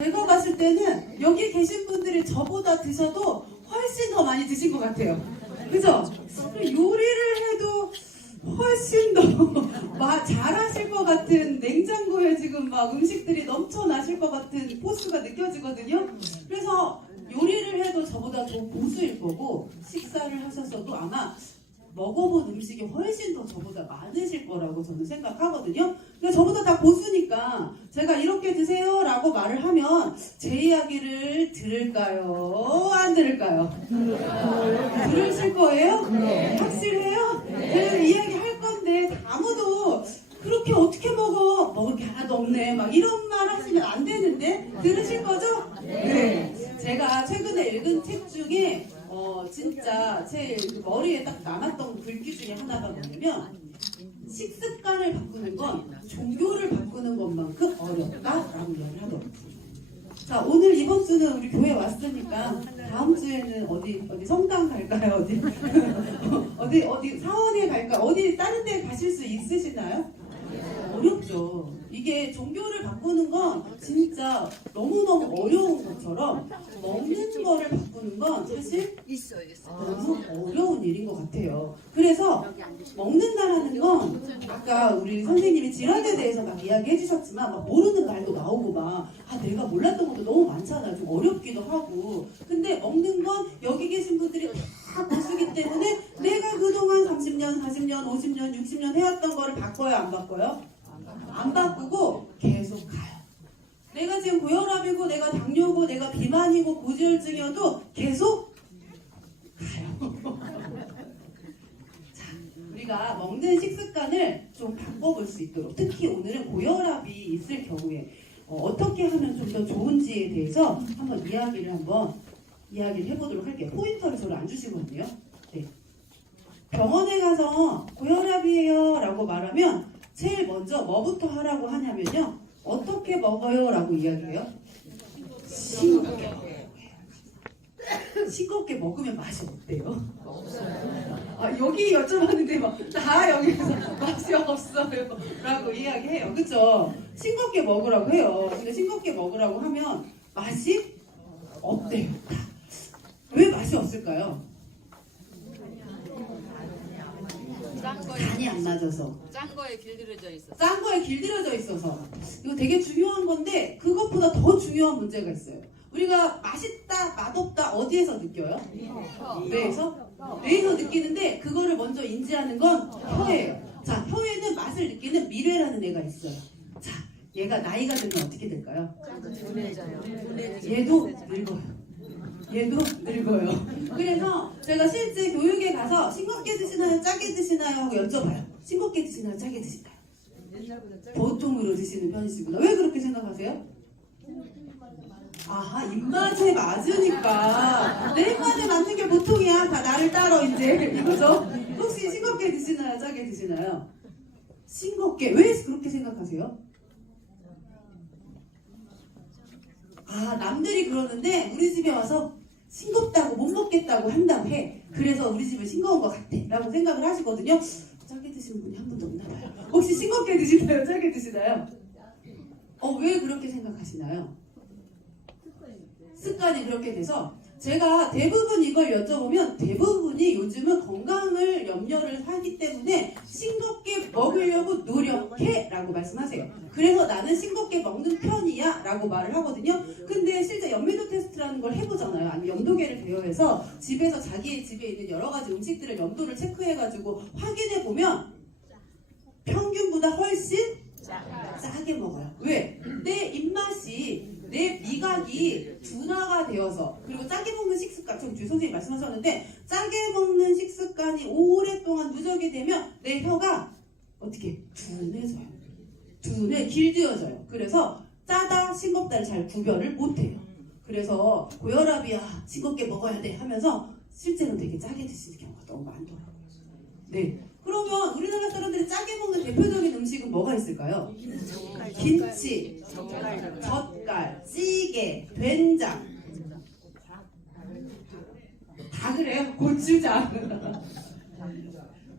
제가 봤을 때는 여기 계신 분들이 저보다 드셔도 훨씬 더 많이 드신 것 같아요. 그죠? 요리를 해도 훨씬 더 잘하실 것 같은, 냉장고에 지금 막 음식들이 넘쳐나실 것 같은 포스가 느껴지거든요. 그래서 요리를 해도 저보다 더 고수일 거고, 식사를 하셨어도 아마 먹어본 음식이 훨씬 더 저보다 많으실 거라고 저는 생각하거든요. 그러니까 저보다 다 고수니까 제가 이렇게 드세요 라고 말을 하면 제 이야기를 들을까요? 안 들을까요? 들으실 거예요? 네. 확실해요? 제가 이야기 할 건데 아무도 그렇게 어떻게 먹을 게 하나도 없네 막 이런 말 하시면 안 되는데 들으실 거죠? 네. 제가 최근에 읽은 책 중에 진짜 제 머리에 딱 남았던 글귀 중에 하나가 뭐냐면, 식습관을 바꾸는 건 종교를 바꾸는 것만큼 어렵다라고 이야기를 하더라고요. 자, 오늘 이번 주는 우리 교회 왔으니까 다음 주에는 어디 성당 갈까요? 어디 사원에 갈까요? 어디 다른 데 가실 수 있으시나요? 어렵죠. 이게 종교를 바꾸는 건 진짜 너무너무 어려운 것처럼 먹는 거를 바꾸는 건 사실 너무 어려운 일인 것 같아요. 그래서 먹는다라는 건 아까 우리 선생님이 질환에 대해서 막 이야기해 주셨지만 막 모르는 말도 나오고 막 내가 몰랐던 것도 너무 많잖아요. 좀 어렵기도 하고. 근데 먹는 건 여기 계신 분들이 다 고수기 때문에 내가 그동안 30년, 40년, 50년, 60년 해왔던 거를 바꿔요, 안 바꿔요? 안 바꾸고 계속 가요. 내가 지금 고혈압이고 내가 당뇨고 내가 비만이고 고지혈증이어도 계속 가요. 자, 우리가 먹는 식습관을 좀 바꿔볼 수 있도록, 특히 오늘은 고혈압이 있을 경우에 어떻게 하면 좀 더 좋은지에 대해서 한번 이야기를 해보도록 할게요. 포인터를 저를 안 주시거든요. 네. 병원에 가서 고혈압이에요 라고 말하면 제일 먼저 뭐부터 하라고 하냐면요, 어떻게 먹어요 라고 이야기해요. 싱겁게 먹어요. 싱겁게 먹으면 맛이 어때요? 여기 여쭤봤는데 다 여기서 맛이 없어요 라고 이야기해요. 그쵸? 싱겁게 먹으라고 해요. 근데 싱겁게 먹으라고 하면 맛이 어때요? 왜 맛이 없을까요? 간이 안 맞아서. 짠 거에 길들여져 있어서. 짠 거에 길들여져 있어서. 이거 되게 중요한 건데 그것보다 더 중요한 문제가 있어요. 우리가 맛있다, 맛없다 어디에서 느껴요? 뇌에서? 뇌에서 느끼는데 그거를 먼저 인지하는 건 혀예요. 자, 혀에는 맛을 느끼는 미뢰라는 애가 있어요. 자, 얘가 나이가 들면 어떻게 될까요? 얘도 늙어요. 얘도 늙어요. 그래서 제가 실제 교육에 가서 싱겁게 드시나요? 짜게 드시나요? 하고 여쭤봐요. 싱겁게 드시나요? 짜게 드시나요? 보통으로 드시는 편이시구나. 왜 그렇게 생각하세요? 아하, 입맛에 맞으니까. 내 입맛에 맞는 게 보통이야. 다 나를 따러 이제 이거죠. 혹시 싱겁게 드시나요? 짜게 드시나요? 싱겁게. 왜 그렇게 생각하세요? 남들이 그러는데 우리 집에 와서 싱겁다고 못 먹겠다고 한다고 해. 그래서 우리 집은 싱거운 것 같아 라고 생각을 하시거든요. 짜게 드시는 분이 한 분도 없나 봐요. 혹시 싱겁게 드시나요? 짜게 드시나요? 왜 그렇게 생각하시나요? 습관이 그렇게 돼서 제가 대부분 이걸 여쭤보면 대부분이 요즘은 건강을 염려를 하기 때문에 싱겁게 먹으려고 노력해 라고 말씀하세요. 그래서 나는 싱겁게 먹는 편이야 라고 말을 하거든요. 근데 실제 연미도 테스트라는 걸 해보잖아요. 아니면 염도계를 대여해서 집에서 자기 집에 있는 여러 가지 음식들의 염도를 체크해가지고 확인해보면 평균보다 훨씬 짜게 먹어요. 왜? 내 입맛이, 내 미각이 둔화가 되어서, 그리고 짜게 먹는 식습관, 지금 선생님이 말씀하셨는데 짜게 먹는 식습관이 오랫동안 누적이 되면 내 혀가 어떻게 둔해져요. 길들여져요. 그래서 짜다 싱겁다를 잘 구별을 못해요. 그래서 고혈압이야 싱겁게 먹어야 돼 하면서 실제로 되게 짜게 드시는 경우가 너무 많더라고요. 네. 그러면 우리나라 사람들이 짜게 먹는 대표적인 음식은 뭐가 있을까요? 김치, 젓갈, 찌개, 된장. 다 그래요? 고추장.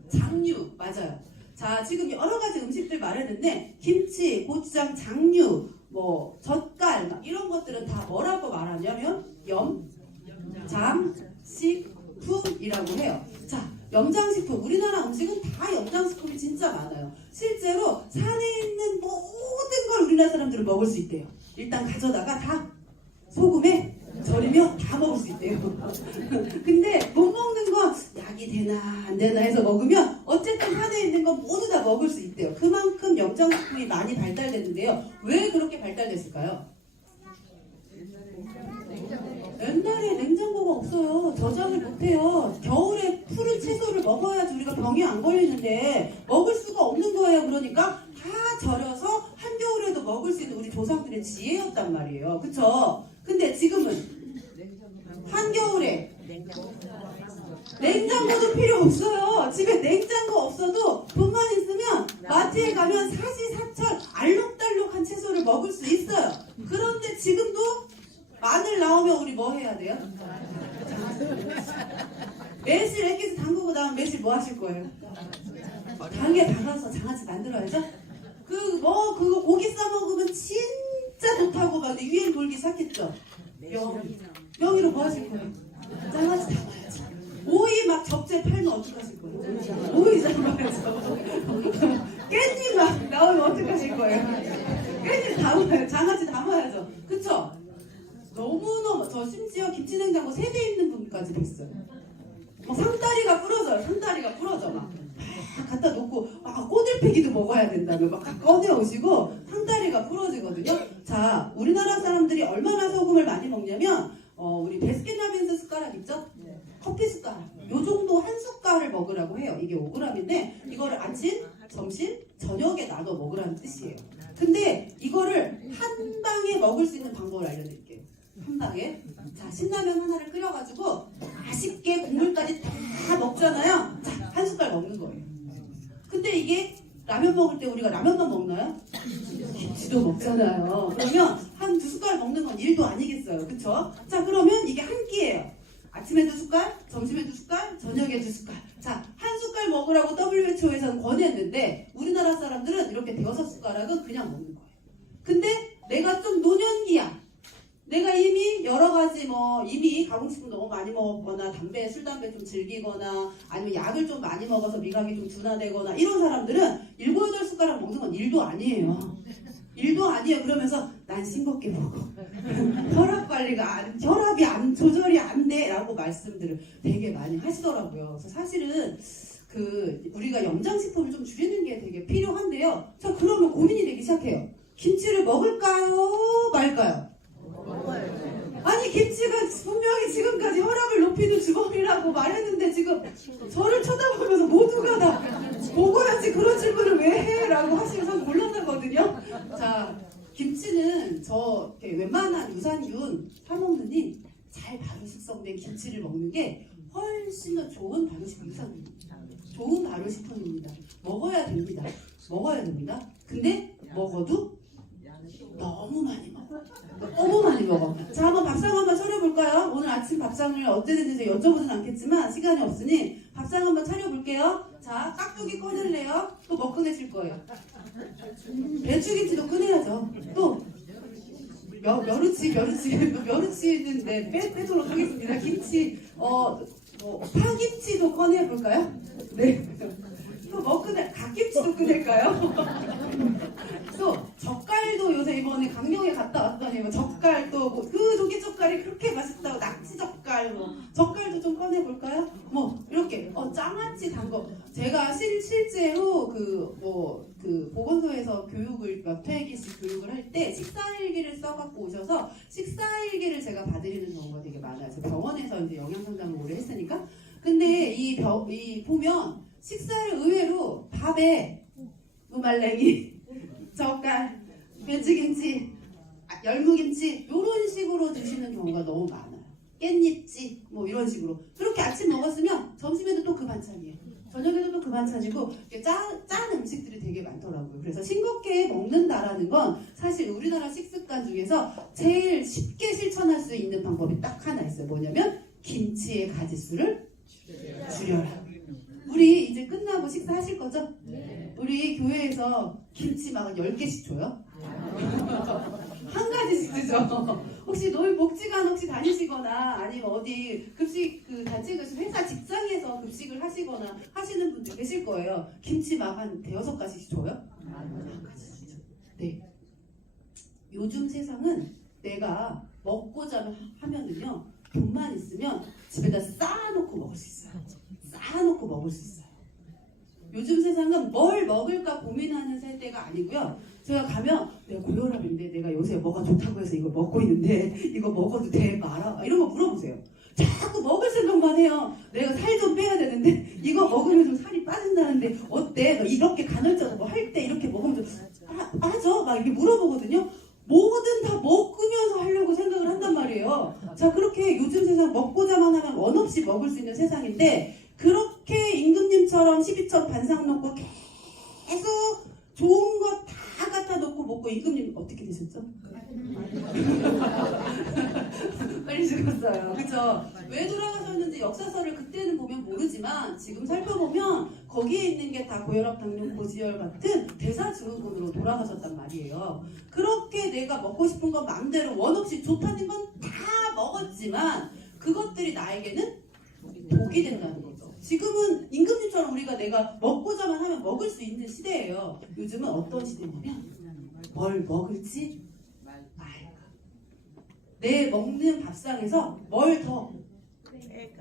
장류, 맞아요. 자, 지금 여러 가지 음식들 말했는데 김치, 고추장, 장류, 뭐 젓갈 막 이런 것들은 다 뭐라고 말하냐면 염장식품이라고 해요. 자, 염장식품, 우리나라 음식은 다 염장식품이 진짜 많아요. 실제로 산에 있는 모든 걸 우리나라 사람들은 먹을 수 있대요. 일단 가져다가 다 소금에 절이면 다 먹을 수 있대요. 근데 못 먹는 건 약이 되나 안 되나 해서 먹으면 어쨌든 산에 있는 건 모두 다 먹을 수 있대요. 그만큼 염장식품이 많이 발달됐는데요. 왜 그렇게 발달됐을까요? 옛날에 냉장고가 없어요. 저장을 못해요. 겨울에 푸른 채소를 먹어야지 우리가 병이 안 걸리는데 먹을 수가 없는 거예요. 그러니까 다 절여서 한겨울에도 먹을 수 있는 우리 조상들의 지혜였단 말이에요. 그쵸? 근데 지금은 한겨울에 냉장고도 필요 없어요. 집에 냉장고 없어도 돈만 있으면 마트에 가면 사시사철 알록달록한 채소를 먹을 수 있어요. 그런데 지금도 마늘 나오면 우리 뭐 해야 돼요? 매실 액기스 담그고 나면 매실 뭐 하실 거예요? 당에 담가서 장아찌 만들어야죠? 그거 고기 싸먹으면 진짜 좋다고 막 유행 돌기 시작했죠? 명의로 뭐 하실 거예요? 장아찌 담아야죠. 오이 막 접재 팔면 어떡하실 거예요? 오이 담아야죠. 깻잎 막 나오면 어떡하실 거예요? 깻잎 담아야죠. 장아찌 담아야죠. 그쵸? 너무너무, 저 심지어 김치냉장고 3대 있는 분까지 뵀어요. 상다리가 부러져요. 상다리가 부러져 막 갖다 놓고 꼬들빼기도 먹어야 된다며 막 꺼내오시고 상다리가 부러지거든요. 자, 우리나라 사람들이 얼마나 소금을 많이 먹냐면 우리 베스킨라빈스 숟가락 있죠? 커피 숟가락 요 정도 한 숟갈을 먹으라고 해요. 이게 5g인데 이거를 아침, 점심, 저녁에 나눠 먹으라는 뜻이에요. 근데 이거를 한 방에 먹을 수 있는 방법을 알려드릴게요. 한 방에. 자, 신라면 하나를 끓여가지고 맛있게 국물까지 다 먹잖아요. 자, 한 숟갈 먹는 거예요. 근데 이게 라면 먹을 때 우리가 라면만 먹나요? 김치도 먹잖아요. 그러면 한 2숟갈 먹는 건 일도 아니겠어요. 그쵸? 자, 그러면 이게 한 끼예요. 아침에 2숟갈, 점심에 2숟갈, 저녁에 2숟갈. 자, 한 숟갈 먹으라고 WHO에서는 권했는데 우리나라 사람들은 이렇게 6숟가락은 그냥 먹는 거예요. 근데 내가 좀 노년기야. 내가 이미 여러 가지 이미 가공식품 너무 많이 먹었거나 술, 담배 좀 즐기거나 아니면 약을 좀 많이 먹어서 미각이 좀 둔화되거나 이런 사람들은 7, 8숟가락 먹는 건 일도 아니에요. 일도 아니에요. 그러면서 난 싱겁게 먹어. 혈압이 조절이 안 돼 라고 말씀들을 되게 많이 하시더라고요. 그래서 사실은 우리가 염장식품을 좀 줄이는 게 되게 필요한데요. 자, 그러면 고민이 되기 시작해요. 김치를 먹을까요? 말까요? 아니, 김치가 분명히 지금까지 혈압을 높이는 주범이라고 말했는데 지금 저를 쳐다보면서 모두가 다 먹어야지 그런 질문을 왜 해? 라고 하시면서 곤란하거든요. 자, 김치는 웬만한 유산균 사먹느니 잘 발효 숙성된 김치를 먹는 게 훨씬 더 좋은 발효식품입니다. 좋은 발효식품입니다. 먹어야 됩니다. 먹어야 됩니다. 근데 먹어도 너무 많이 먹어. 너무 많이 먹어. 자, 한번 밥상 한번 차려볼까요? 오늘 아침 밥상을 어땠는지 여쭤보진 않겠지만 시간이 없으니 밥상 한번 차려볼게요. 자, 깍두기 꺼낼래요? 또 뭐 꺼내실 거예요? 배추김치도 꺼내야죠. 또 멸치는 빼도록 하겠습니다. 김치, 파김치도 꺼내볼까요? 네. 또 뭐 갓김치도 꺼낼까요? 또 젓갈도 요새 이번에 강릉에 갔다 왔더니 젓갈 그 조개 젓갈이 그렇게 맛있다고 낙지 젓갈 젓갈도 좀 꺼내볼까요? 이렇게 장아찌 담궈. 제가 실제로 보건소에서 퇴기식 교육을 할 때 식사일기를 써갖고 오셔서 식사일기를 제가 봐드리는 경우가 되게 많아요. 제가 병원에서 이제 영양상담을 오래 했으니까. 근데 이 보면 식사를 의외로 밥에 무말랭이, 젓갈, 배추김치, 열무김치 이런 식으로 드시는 경우가 너무 많아요. 깻잎찌 이런 식으로. 그렇게 아침 먹었으면 점심에도 또 그 반찬이에요. 저녁에도 또 그 반찬이고 짠 음식들이 되게 많더라고요. 그래서 싱겁게 먹는다라는 건 사실 우리나라 식습관 중에서 제일 쉽게 실천할 수 있는 방법이 딱 하나 있어요. 뭐냐면 김치의 가짓수를 줄여라. 우리 이제 끝나고 식사하실 거죠? 네. 우리 교회에서 김치 막 10개씩 줘요? 한 가지씩 드죠. 혹시 노인복지관 혹시 다니시거나 아니면 어디 급식 다 찍으신 회사 직장에서 급식을 하시거나 하시는 분들 계실 거예요. 김치 막 한 대여섯 가지씩 줘요? 한 가지씩 줘. 네. 요즘 세상은 내가 먹고자 하면은요, 돈만 있으면 집에다 쌓아놓고 먹을 수 있어요. 쌓아놓고 먹을 수 있어요. 요즘 세상은 뭘 먹을까 고민하는 세대가 아니고요. 제가 가면 내가 고혈압인데 내가 요새 뭐가 좋다고 해서 이거 먹고 있는데 이거 먹어도 돼 말아? 이런 거 물어보세요. 자꾸 먹을 생각만 해요. 내가 살 좀 빼야 되는데 이거 먹으면 좀 살이 빠진다는데 어때? 너 이렇게 간헐적 뭐 할 때 이렇게 먹으면 좀 빠져? 막 이렇게 물어보거든요. 뭐든 다 먹으면서 하려고 생각을 한단 말이에요. 자, 그렇게 요즘 세상 먹고자만 하면 원 없이 먹을 수 있는 세상인데 그렇게 임금님처럼 12천 반상 놓고 계속 좋은 거 다 갖다 놓고 먹고 임금님 어떻게 되셨죠? 빨리 죽었어요. 그쵸? 왜 돌아가셨는지 역사서를 그때는 보면 모르지만 지금 살펴보면 거기에 있는 게 다 고혈압, 당뇨, 고지혈 같은 대사증후군으로 돌아가셨단 말이에요. 그렇게 내가 먹고 싶은 건 마음대로 원 없이 좋다는 건 다 먹었지만 그것들이 나에게는 독이 된다는 거죠. 지금은 임금님처럼 우리가 내가 먹고자만 하면 먹을 수 있는 시대예요. 요즘은 어떤 시대냐면 뭘 먹을지 말까. 내 먹는 밥상에서 뭘 더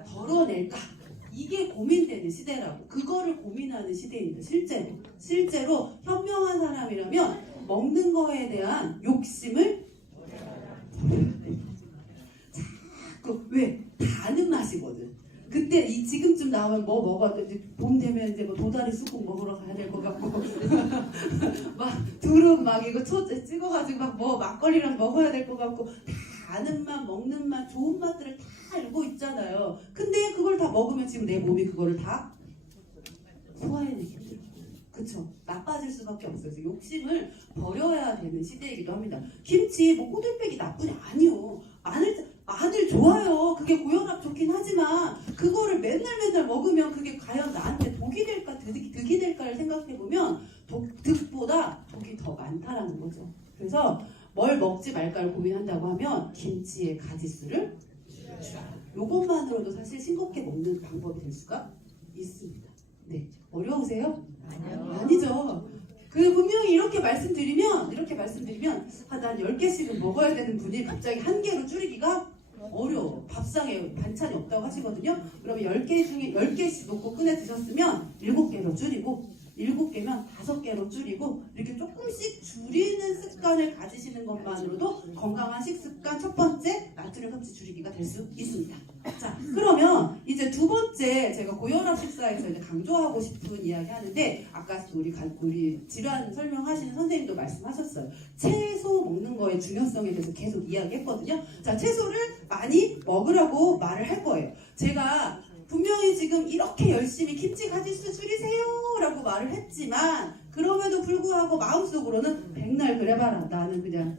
덜어낼까. 이게 고민되는 시대라고. 그거를 고민하는 시대입니다. 실제로 현명한 사람이라면 먹는 거에 대한 욕심을 자꾸 왜? 다는 맛이거든. 그때 지금쯤 나오면 뭐 먹어도 이제 봄 되면 이제 뭐 도다리 쑥국 먹으러 가야 될 것 같고 막 두릅 막 이거 찍어가지고 막 뭐 막걸리랑 먹어야 될 것 같고 다 아는 맛 먹는 맛 좋은 맛들을 다 알고 있잖아요. 근데 그걸 다 먹으면 지금 내 몸이 그거를 다 소화해내기 힘들어. 그쵸? 나빠질 수밖에 없어요. 그래서 욕심을 버려야 되는 시대이기도 합니다. 김치 뭐 꼬들빼기 나쁘지 아니요. 마늘 좋아요. 그게 고혈압 좋긴 하지만 그거를 맨날 먹으면 그게 과연 나한테 독이 될까 득이 될까를 생각해보면 득보다 독이 더 많다라는 거죠. 그래서 뭘 먹지 말까를 고민한다고 하면 김치의 가지수를 요것만으로도 사실 싱겁게 먹는 방법이 될 수가 있습니다. 네, 어려우세요? 아니죠. 분명히 이렇게 말씀드리면 난 10개씩은 먹어야 되는 분이 갑자기 한 개로 줄이기가 어려워. 밥상에 반찬이 없다고 하시거든요. 그러면 10개 중에 10개씩 놓고 꺼내 드셨으면 7개로 줄이고 7개면 5개로 줄이고 이렇게 조금씩 줄이는 습관을 가지시는 것만으로도 건강한 식습관 첫 번째 나트륨 섭취 줄이기가 될 수 있습니다. 자, 그러면 이제 두 번째 제가 고혈압 식사에서 이제 강조하고 싶은 이야기 하는데 아까 우리 질환 설명하시는 선생님도 말씀하셨어요. 채소 먹는 거의 중요성에 대해서 계속 이야기했거든요. 자, 채소를 많이 먹으라고 말을 할 거예요. 제가 분명히 지금 이렇게 열심히 김치 가지수 줄이세요 라고 말을 했지만 그럼에도 불구하고 마음속으로는 백날 그래봐라 나는 그냥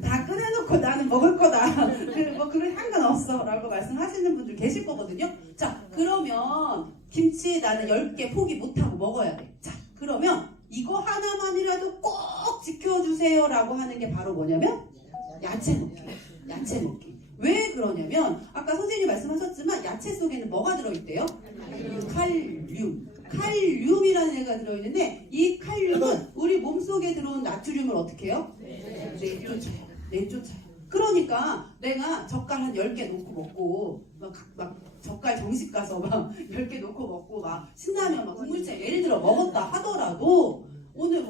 다 꺼내놓고 나는 먹을 거다 뭐 그런 상관없어 라고 말씀하시는 분들 계실 거거든요. 자, 그러면 김치 나는 10개 포기 못하고 먹어야 돼. 자, 그러면 이거 하나만이라도 꼭 지켜주세요 라고 하는 게 바로 뭐냐면 야채 먹기. 왜 그러냐면 아까 선생님이 말씀하셨지만 야채 속에는 뭐가 들어있대요? 칼륨이라는 애가 들어있는데 이 칼륨은 우리 몸속에 들어온 나트륨을 어떻게 해요? 내쫓아요. 그러니까 내가 젓갈 한 10개 놓고 먹고 막 젓갈 정식 가서 막 10개 놓고 먹고 막 신라면 막 국물채 예를 들어 먹었다 하더라도 오늘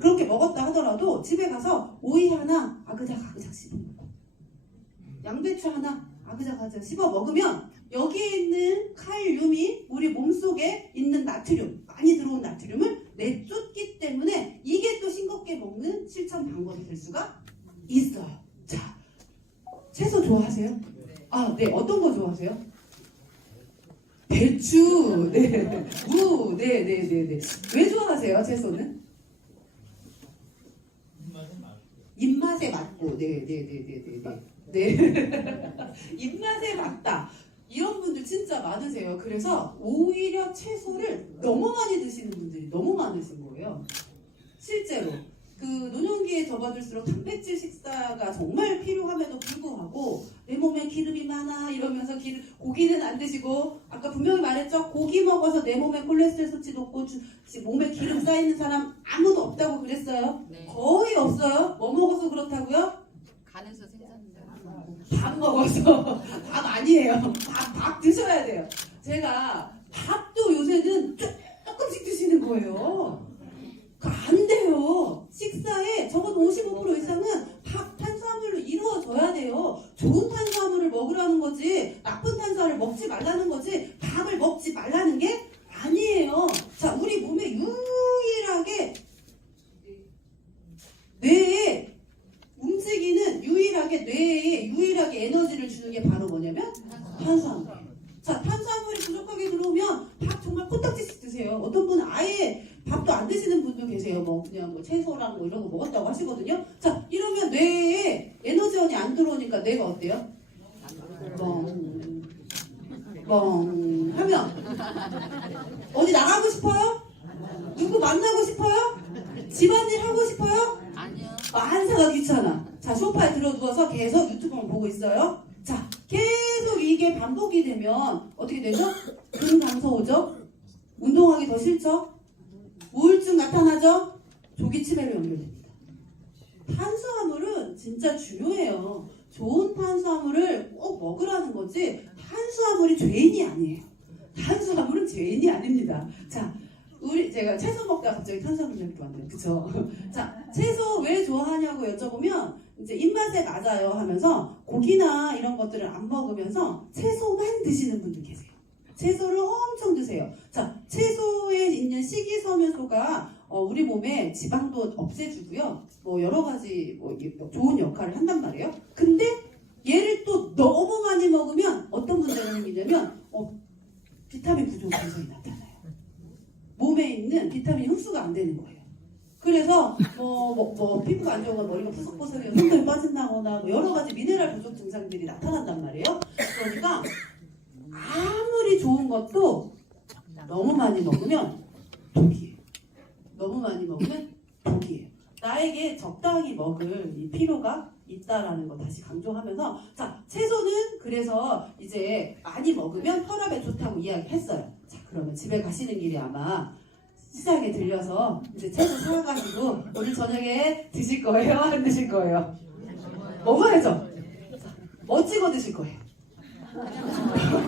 그렇게 먹었다 하더라도 집에 가서 오이 하나 아그작 씹어 먹고 양배추 하나 아그작아그작 씹어 먹으면 여기에 있는 칼륨이 우리 몸속에 있는 나트륨 많이 들어온 나트륨을 내쫓기 때문에 이게 또 싱겁게 먹는 실천 방법이 될 수가 있어요. 자, 채소 좋아하세요? 아, 네. 어떤 거 좋아하세요? 배추, 네, 무, 네. 왜 좋아하세요, 채소는? 입맛에 맞고, 네. 입맛에 맞다. 이런 분들 진짜 많으세요. 그래서 오히려 채소를 너무 많이 드시는 분들이 너무 많으신 거예요. 실제로. 그 노년기에 접어들수록 단백질 식사가 정말 필요함에도 불구하고 내 몸에 기름이 많아 이러면서 고기는 안 드시고 아까 분명히 말했죠. 고기 먹어서 내 몸에 콜레스테롤 수치 높고 몸에 기름 쌓이는 사람 아무도 없다고 그랬어요. 네. 거의 없어요. 뭐 먹어서 그렇다고요? 간에서 생산된 밥 먹어서 밥 아니에요. 밥 드셔야 돼요. 제가 밥도 요새는 조금씩 드시는 거예요. 안 돼요. 식사에 적어도 55% 이상은 밥 탄수화물로 이루어져야 돼요. 좋은 탄수화물을 먹으라는 거지 나쁜 탄수화물을 먹지 말라는 거지 밥을 먹지 말라는 게 아니에요. 자, 우리 몸에 유일하게 뇌에 움직이는 뇌에 유일하게 에너지를 주는 게 바로 뭐냐면 탄수화물이에요. 자, 탄수화물이 부족하게 들어오면 밥 정말 코딱지씩 드세요. 어떤 분은 아예 밥도 안 드시는 분도 계세요. 뭐 그냥 뭐 채소랑 뭐 이런 거 먹었다고 하시거든요. 자, 이러면 뇌에 에너지원이 안 들어오니까 뇌가 어때요? 멍 하면 어디 나가고 싶어요? 누구 만나고 싶어요? 집안일 하고 싶어요? 아니요. 만사가 귀찮아. 자, 소파에 들어 누워서 계속 유튜브만 보고 있어요. 자, 계속 이게 반복이 되면 어떻게 되죠? 근감소 오죠? 운동하기 더 싫죠? 우울증 나타나죠? 조기치매로 연결됩니다. 탄수화물은 진짜 중요해요. 좋은 탄수화물을 꼭 먹으라는 거지 탄수화물이 죄인이 아니에요. 탄수화물은 죄인이 아닙니다. 자, 제가 채소 먹다가 갑자기 탄수화물 얘기 왔네요. 그쵸? 자, 채소 왜 좋아하냐고 여쭤보면 이제 입맛에 맞아요 하면서 고기나 이런 것들을 안 먹으면서 채소만 드시는 분들 계세요. 채소를 엄청 드세요. 자, 채소에 있는 식이섬유소가 우리 몸에 지방도 없애주고요. 뭐 여러 가지 좋은 역할을 한단 말이에요. 근데 얘를 또 너무 많이 먹으면 어떤 문제가 생기냐면 비타민 부족 증상이 나타나요. 몸에 있는 비타민이 흡수가 안 되는 거예요. 그래서 피부가 안 좋거나 머리가 푸석푸석해서 손톱이 빠진다거나 뭐 여러 가지 미네랄 부족 증상들이 나타난단 말이에요. 그러니까 아무리 좋은 것도 너무 많이 먹으면 독이에요. 너무 많이 먹으면 독이에요. 나에게 적당히 먹을 이 필요가 있다라는 거 다시 강조하면서 자, 채소는 그래서 이제 많이 먹으면 혈압에 좋다고 이야기했어요. 자, 그러면 집에 가시는 길에 아마 시장에 들려서 이제 채소 사가지고 오늘 저녁에 드실 거예요? 안 드실 거예요? 먹어야죠. 자, 뭐 찍어 드실 거예요?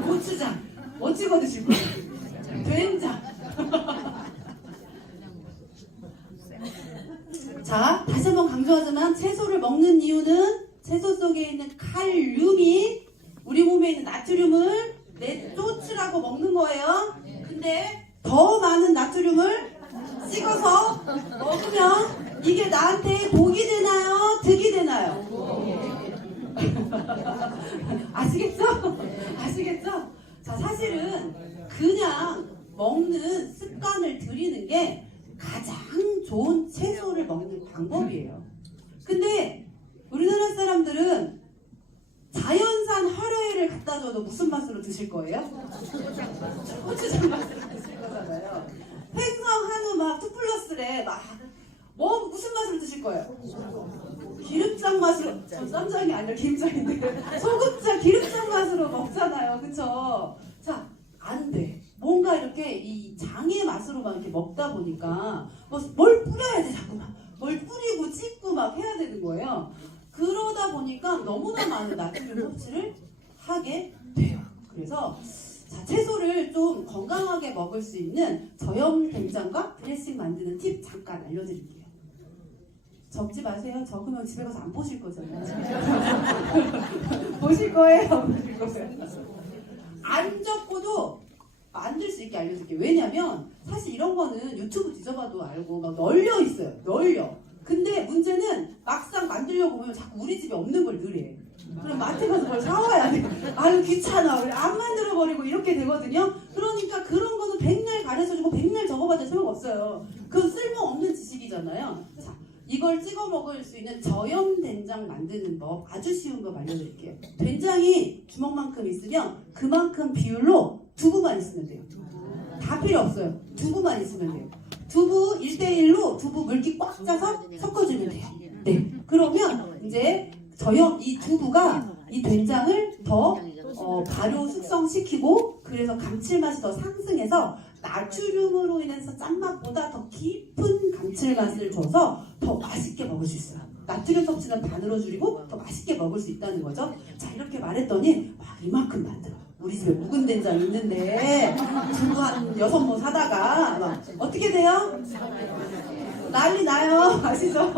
고추장. 뭐 찍어 드실 거예요? 된장. 자, 다시 한번 강조하지만 채소를 먹는 이유는 채소 속에 있는 칼륨이 우리 몸에 있는 나트륨을 내쫓으라고 먹는 거예요. 근데 더 많은 나트륨을 찍어서 먹으면 이게 나한테 독이 되나요? 득이 되나요? 아시겠죠? 아시겠죠? 자, 사실은 그냥 먹는 습관을 들이는 게 가장 좋은 채소를 먹는 방법이에요. 근데 우리나라 사람들은 자연산 화로회를 갖다 줘도 무슨 맛으로 드실 거예요? 고추장 맛으로 드실 거잖아요. 횡성 한우 막 2+래 무슨 맛으로 드실 거예요? 기름장 맛으로. 저 쌈장이 아니라 기름장인데 소금장 기름장 맛으로 먹잖아요. 그쵸? 자, 안 돼. 뭔가 이렇게 이 장의 맛으로만 이렇게 먹다 보니까 뭘 뿌려야지 자꾸만 뭘 뿌리고 찍고 막 해야 되는 거예요. 그러다 보니까 너무나 많은 나트륨 섭취를 하게 돼요. 그래서 자, 채소를 좀 건강하게 먹을 수 있는 저염 된장과 드레싱 만드는 팁 잠깐 알려드릴게요. 적지 마세요. 적으면 집에 가서 안 보실 거잖아요. 보실 거예요? 안 보실 거예요? 안 적고도 만들 수 있게 알려줄게요. 왜냐면 사실 이런 거는 유튜브 뒤져봐도 알고 막 널려 있어요. 널려. 근데 문제는 막상 만들려고 보면 자꾸 우리 집에 없는 걸 늘해. 그럼 마트 가서 뭘 사와야 돼. 아유 귀찮아. 안 만들어버리고 이렇게 되거든요. 그러니까 그런 거는 백날 가르쳐주고 백날 적어봐도 소용없어요. 그건 쓸모없는 지식이잖아요. 자, 이걸 찍어 먹을 수 있는 저염 된장 만드는 법 아주 쉬운 거 알려드릴게요. 된장이 주먹만큼 있으면 그만큼 비율로 두부만 있으면 돼요. 다 필요 없어요. 두부만 있으면 돼요. 두부 1대1로 두부 물기 꽉 짜서 섞어주면 돼요. 네. 그러면 이제 이 두부가 이 된장을 더 발효 숙성시키고 그래서 감칠맛이 더 상승해서 나트륨으로 인해서 짠맛보다 더 깊은 감칠맛을 줘서 더 맛있게 먹을 수 있어요. 나트륨 섭취는 반으로 줄이고 더 맛있게 먹을 수 있다는 거죠. 자, 이렇게 말했더니 막 이만큼 만들어. 우리 집에 묵은 된장 있는데 두부 한 6모 사다가 막 어떻게 돼요? 난리 나요. 아시죠?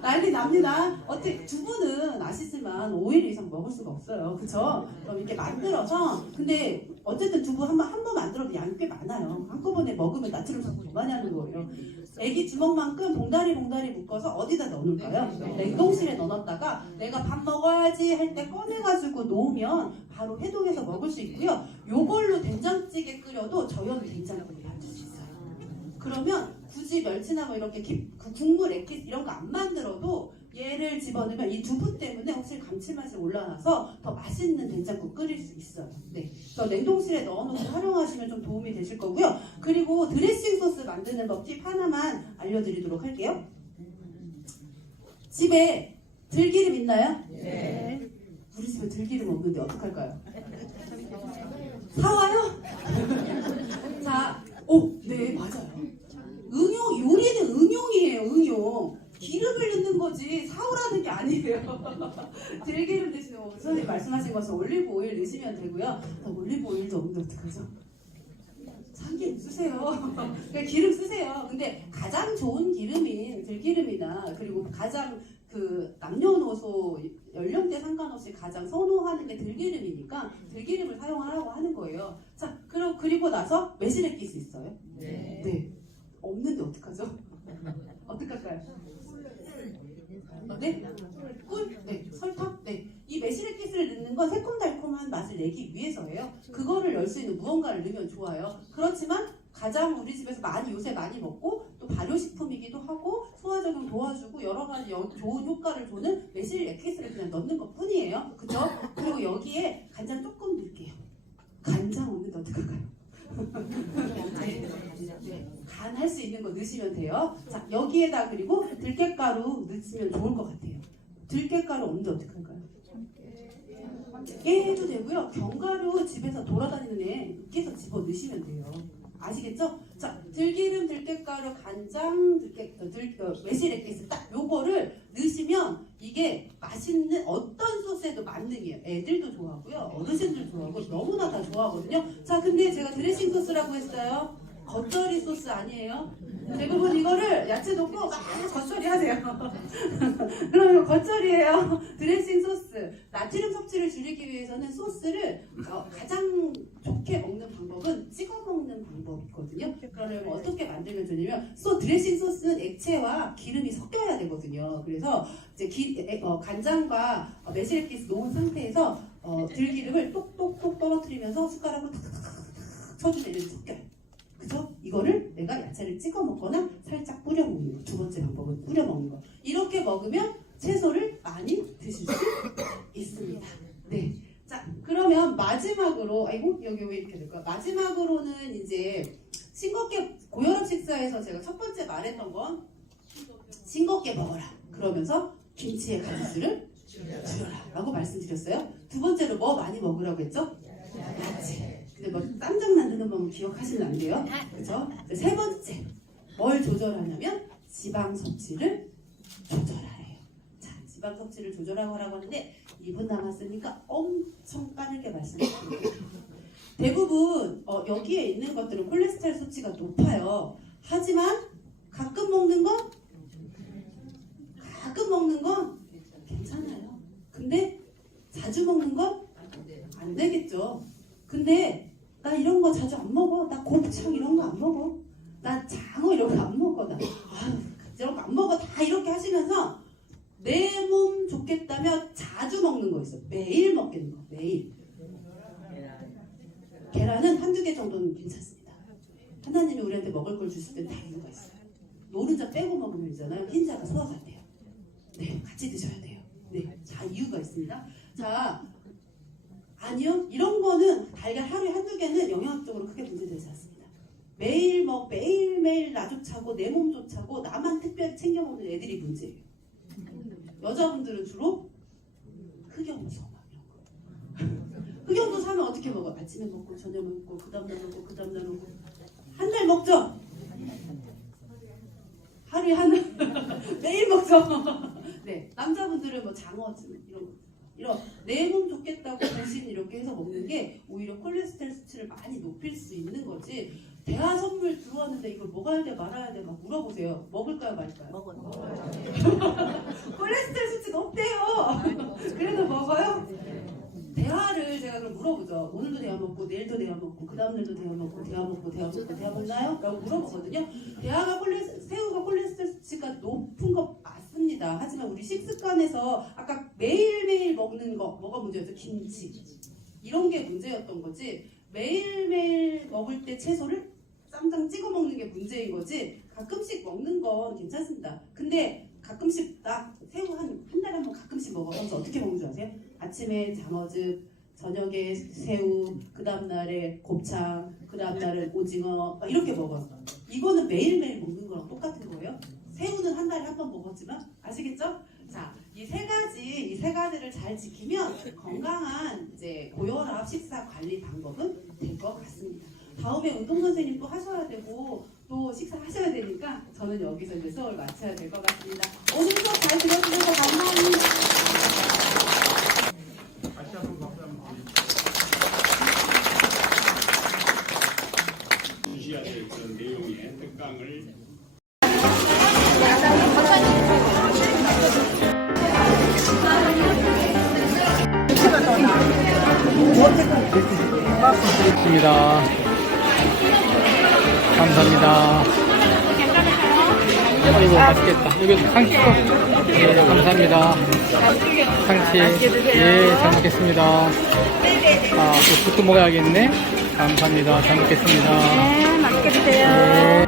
난리 납니다. 어떻게 두부는 아시지만 5일 이상 먹을 수가 없어요. 그쵸? 그럼 이렇게 만들어서 근데 어쨌든 두부 한 번 만들어도 양이 꽤 많아요. 한꺼번에 먹으면 나트륨 섭취 더 많이 하는 거예요. 애기 주먹만큼 봉다리 묶어서 어디다 넣어놓을까요? 냉동실에 넣어놨다가 내가 밥 먹어야지 할 때 꺼내가지고 놓으면 바로 해동해서 먹을 수 있고요. 요걸로 된장찌개 끓여도 저염 된장국을 만들 수 있어요. 그러면 굳이 멸치나 뭐 이렇게 그 국물 액기스 이런 거 안 만들어도 얘를 집어넣으면 이 두부 때문에 확실히 감칠맛이 올라와서 더 맛있는 된장국 끓일 수 있어요. 네, 그래서 냉동실에 넣어놓고 활용하시면 좀 도움이 되실 거고요. 그리고 드레싱 소스 만드는 법 팁 하나만 알려드리도록 할게요. 집에 들기름 있나요? 네. 우리 집에 들기름 없는데 어떡할까요? 사와요? 자, 네, 맞아요. 요리는 응용이에요, 응용. 기름을 넣는 거지 사오라는 게 아니에요. 들기름 대신에 선생님 말씀하신 것처럼 올리브 오일 넣으시면 되고요. 올리브 오일도 없는데 어떡하죠? 참기름 쓰세요. 그냥 기름 쓰세요. 근데 가장 좋은 기름인 들기름이나 그리고 가장 그 남녀노소 연령대 상관없이 가장 선호하는 게 들기름이니까 들기름을 사용하라고 하는 거예요. 자, 그리고 나서 매실액기스 있어요? 네. 없는데 어떡하죠? 어떡할까요? 네? 꿀? 네. 설탕? 네. 이 매실액기스를 넣는 건 새콤달콤한 맛을 내기 위해서예요. 그거를 열 수 있는 무언가를 넣으면 좋아요. 그렇지만 가장 우리 집에서 요새 많이 먹고 또 발효식품이기도 하고 소화작용 도와주고 여러 가지 좋은 효과를 주는 매실액기스를 그냥 넣는 것 뿐이에요. 그죠? 그리고 여기에 간장 조금 넣을게요. 간장 없는데 어떡할까요? 네, 간 할 수 있는 거 넣으시면 돼요. 자, 여기에다 그리고 들깨가루 넣으시면 좋을 것 같아요. 들깨가루 없는데 어떡할까요? 깨 해도 되고요. 견과류 집에서 돌아다니는 애 깨서 집어 넣으시면 돼요. 아시겠죠? 자, 들기름, 들깨가루, 간장, 매실액기스 딱 요거를 넣으시면 이게 맛있는 어떤 소스에도 만능이에요. 애들도 좋아하고요. 어르신들 좋아하고 너무나 다 좋아하거든요. 자, 근데 제가 드레싱 소스라고 했어요. 겉절이 소스 아니에요? 대부분 이거를 야채 넣고 막 겉절이 하세요. 그러면 겉절이에요. 드레싱 소스. 나트륨 섭취를 줄이기 위해서는 소스를 가장 좋게 먹는 방법은 찍어 먹는 방법이거든요. 그러면 어떻게 만들면 되냐면 드레싱 소스는 액체와 기름이 섞여야 되거든요. 그래서 이제 간장과 매실액기스 놓은 상태에서 들기름을 똑똑똑 떨어뜨리면서 숟가락으로 탁탁탁 쳐주면 이렇게 섞여요. 그죠? 이거를 내가 야채를 찍어 먹거나 살짝 뿌려 먹는 거. 두 번째 방법은 뿌려 먹는 거. 이렇게 먹으면 채소를 많이 드실 수 있습니다. 네. 자, 그러면 마지막으로, 여기 왜 이렇게 될까? 마지막으로는 이제 싱겁게 고혈압 식사에서 제가 첫 번째 말했던 건 싱겁게 먹어라. 그러면서 김치의 가짓수를 줄여라. 라고 말씀드렸어요. 두 번째로 뭐 많이 먹으라고 했죠? 야채. 근데 뭐 깜짝 만드는 법은 기억하시면 안 돼요. 그죠? 세 번째, 뭘 조절하냐면 지방 섭취를 조절하래요. 자, 지방 섭취를 조절하라고 하는데 2분 남았으니까 엄청 빠르게 말씀드릴게요. 대부분 여기에 있는 것들은 콜레스테롤 수치가 높아요. 하지만 가끔 먹는 건 괜찮아요. 근데 자주 먹는 건 안 되겠죠. 근데 나 이런 거 자주 안 먹어. 나 곱창 이런 거 안 먹어. 나 장어 이런 거 안 먹어. 나 이런 거 안 먹어. 다 이렇게 하시면서 내 몸 좋겠다며 자주 먹는 거 있어. 매일 먹겠는 거. 매일. 계란은 한두 개 정도는 괜찮습니다. 하나님이 우리한테 먹을 걸 주실 때 다 이유가 있어요. 노른자 빼고 먹으면 있잖아요. 흰자가 소화가 안 돼요. 네, 같이 드셔야 돼요. 네, 자, 이유가 있습니다. 자, 아니요. 이런 거는 달걀 하루에 한두 개는 영양학적으로 크게 문제되지 않습니다. 매일매일 나조차고 내 몸 좋차고 나만 특별히 챙겨 먹는 애들이 문제예요. 여자분들은 주로 흑염소 막 이런 거. 흑염소 사면 어떻게 먹어? 아침에 먹고 저녁 먹고 그 다음날 먹고 그 다음날 먹고 한 달 먹죠? 하루에 하나 매일 먹죠. 네, 남자분들은 뭐 장어찜 이런 내 몸 좋겠다고 대신 이렇게 해서 먹는 게 오히려 콜레스테롤 수치를 많이 높일 수 있는 거지. 대하 선물 들어왔는데 이걸 먹어야 돼 말아야 돼 막 물어보세요. 먹을까요 말까요? 먹어요. 콜레스테롤 수치 높대요. 그래도 먹어요? 대하를 제가 그럼 물어보죠. 오늘도 대하 먹고 내일도 대하 먹고 그 다음날도 대하 먹고 대하 먹고 대하 먹고 대하 먹나요? 라고 물어보거든요. 대하가 새우가 콜레스테롤 수치가 높은 거 맞습니다. 하지만 우리 식습관에서 아까 매일매일 먹는 거 뭐가 문제였죠? 김치 이런 게 문제였던 거지. 매일매일 먹을 때 채소를 쌈장 찍어 먹는 게 문제인 거지. 가끔씩 먹는 건 괜찮습니다. 근데 가끔씩 나 새우 한 달에 한 번 가끔씩 먹어. 그래서 어떻게 먹는 줄 아세요? 아침에 장어즙, 저녁에 새우, 그 다음날에 곱창, 그 다음날에 오징어 막 이렇게 먹어. 이거는 매일매일 먹는 거랑 똑같은 거예요. 새우는 한 달에 한 번 먹었지만 아시겠죠? 자, 이 세 가지를 잘 지키면 건강한 이제 고혈압 식사 관리 방법은 될 것 같습니다. 다음에 운동 선생님 또 하셔야 되고 또 식사하셔야 되니까 저는 여기서 이제 수업을 마쳐야 될 것 같습니다. 오늘 수업 잘 들어주셔서 감사합니다. 다시 한번 박수 한번 드리겠습니다. 주셔야 될 그런 내용의 특강을 입니다. 감사합니다. 이거 맛있겠다. 여기 상추. 예, 감사합니다. 상치. 예, 잘 먹겠습니다. 아, 또 국도 먹어야겠네. 감사합니다. 잘 먹겠습니다. 네, 맛있게 드세요. 예.